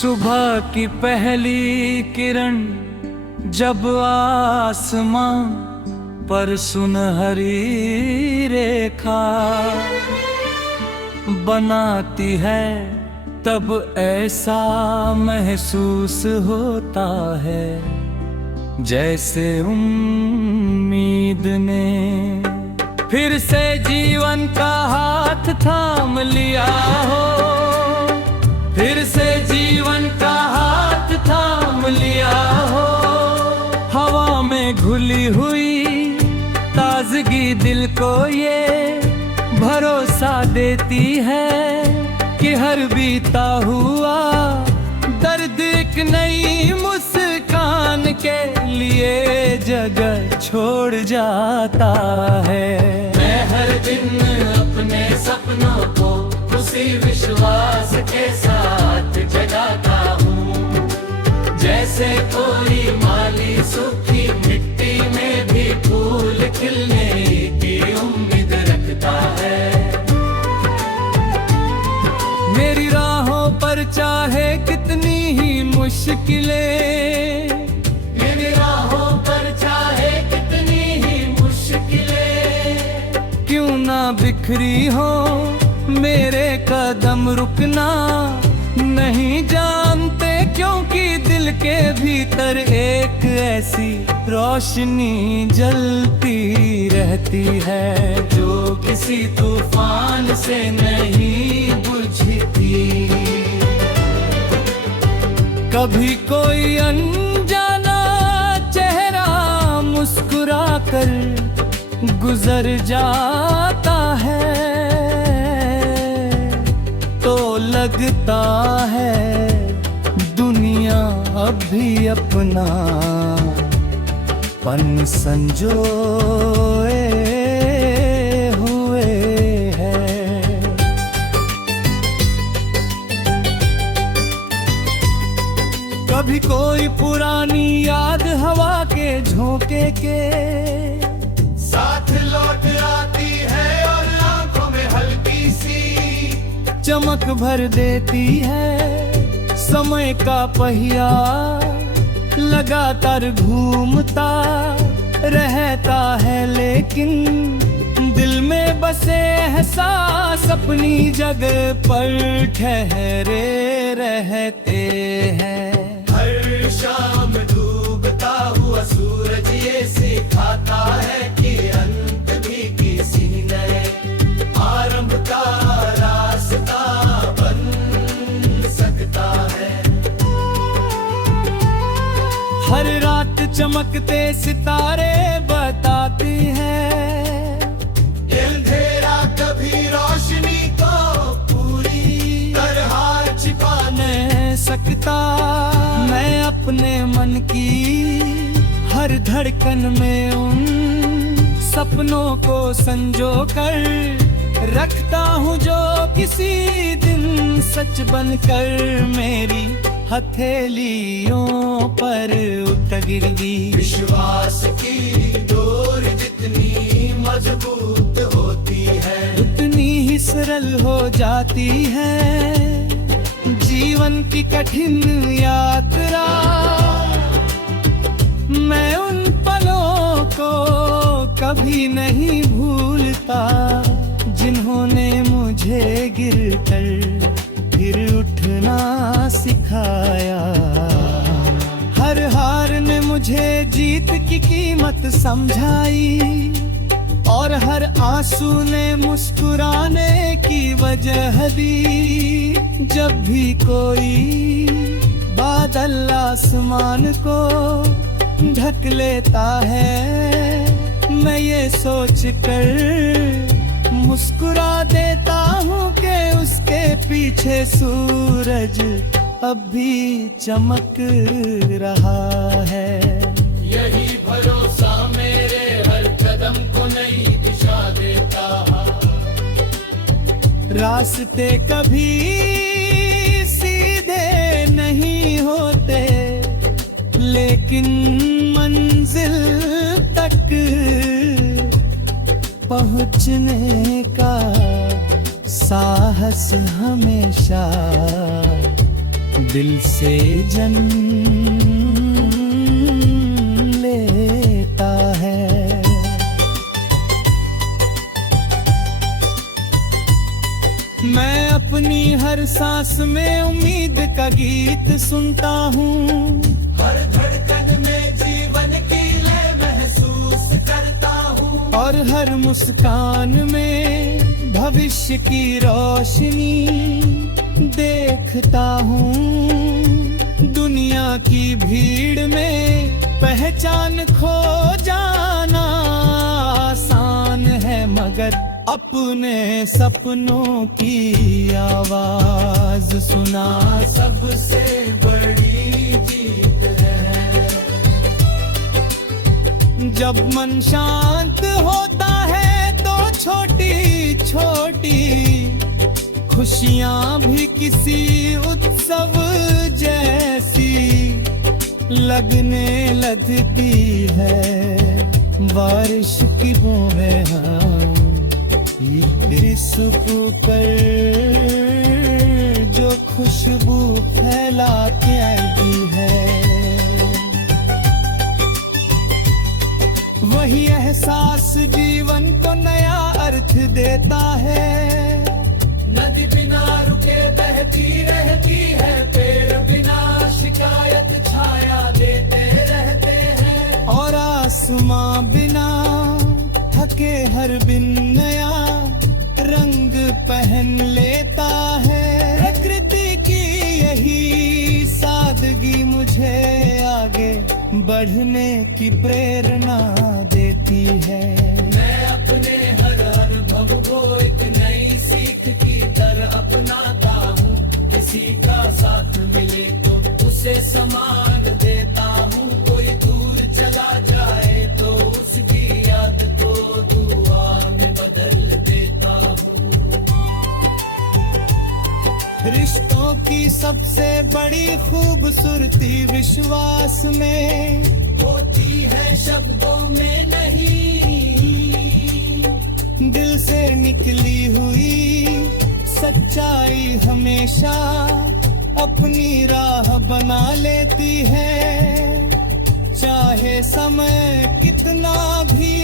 सुबह की पहली किरण जब आसमां पर सुनहरी रेखा बनाती है, तब ऐसा महसूस होता है जैसे उम्मीद ने फिर से जीवन का हाथ थाम लिया हो, फिर से जीवन का हाथ थाम लिया हो। हवा में घुली हुई ताजगी दिल को ये भरोसा देती है कि हर बीता हुआ दर्द एक नई मुस्कान के लिए जगह छोड़ जाता है। मैं हर दिन अपने सपनों को उसी विश्वास के साथ जगाता हूँ, जैसे कोई माली सूखी मिट्टी में भी फूल खिलने की उम्मीद रखता है। मेरी राहों पर चाहे कितनी ही मुश्किलें, मेरी राहों पर चाहे कितनी ही मुश्किलें क्यों ना बिखरी हो, मेरे कदम रुकना नहीं जानते, क्योंकि दिल के भीतर एक ऐसी रोशनी जलती रहती है जो किसी तूफान से नहीं बुझती। कभी कोई अनजाना चेहरा मुस्कुरा कर गुजर जाता है, तो लगता है दुनिया अब भी अपना पन संजोए हुए है। कभी कोई पुरानी याद हवा के झोंके के साथ लौट आती है और आंखों में हल्की सी चमक भर देती है। समय का पहिया लगातार घूमता रहता है, लेकिन दिल में बसे एहसास अपनी जगह पर ठहरे रहते हैं। हर शाम डूबता हुआ सूरज ये सिखाता है कि अंत भी किसी नए आरंभ का रास्ता बन सकता है। हर रात चमकते सितारे बताते हैं अंधेरा कभी रोशनी को पूरी तरह छिपा नहीं सकता। मैं अपने मन की हर धड़कन में उन सपनों को संजो कर रखता हूँ जो किसी दिन सच बनकर मेरी हथेलियों पर उतरेगी। विश्वास की डोर जितनी मजबूत होती है उतनी ही सरल हो जाती है जीवन की कठिन यात्रा। मैं उन पलों को कभी नहीं भूलता जिन्होंने मुझे गिरकर फिर उठना सिखाया। हर हार ने मुझे जीत की कीमत समझाई और हर आंसू ने मुस्कुराने की वजह दी। जब भी कोई बादल आसमान को ढक लेता है, मैं ये सोच कर मुस्कुरा देता हूँ कि उसके पीछे सूरज अब भी चमक रहा है। यही भरोसा मेरे हर कदम को नई दिशा देता। रास्ते कभी सीधे नहीं होते, लेकिन मंजिल तक पहुँचने का साहस हमेशा दिल से जन्म लेता है। मैं अपनी हर सांस में उम्मीद का गीत सुनता हूँ, हर धड़कन में जीवन की लय महसूस करता हूँ, और हर मुस्कान में भविष्य की रोशनी देखता हूँ। दुनिया की भीड़ में पहचान खो जाना आसान है, मगर अपने सपनों की आवाज सुना सबसे बड़ी जीत है। जब मन शांत होता है तो छोटी छोटी खुशियां भी किसी उत्सव जैसी लगने लगती है। बारिश की बूंदें हम रिसकू कर जो खुशबू फैलाती है, वही एहसास जीवन को नया अर्थ देता है। नदी बिना रुके बहती रहती है, पेड़ बिना शिकायत छाया देते रहते हैं, और आसमां बिना थके हर दिन नया रंग पहन लेता है। प्रकृति की यही सादगी मुझे आगे बढ़ने की प्रेरणा देती है। मैं अपने हर अनुभव को एक नई सीख की तरह अपनाता हूँ। किसी का साथ मिले तो उसे सम्मान देता हूँ, कोई दूर चला जाए तो उसकी याद को दुआ में बदल देता हूँ। रिश्तों की सबसे बड़ी खूबसूरती विश्वास में होती है, शब्दों में नहीं। दिल से निकली हुई सच्चाई हमेशा अपनी राह बना लेती है। चाहे समय कितना भी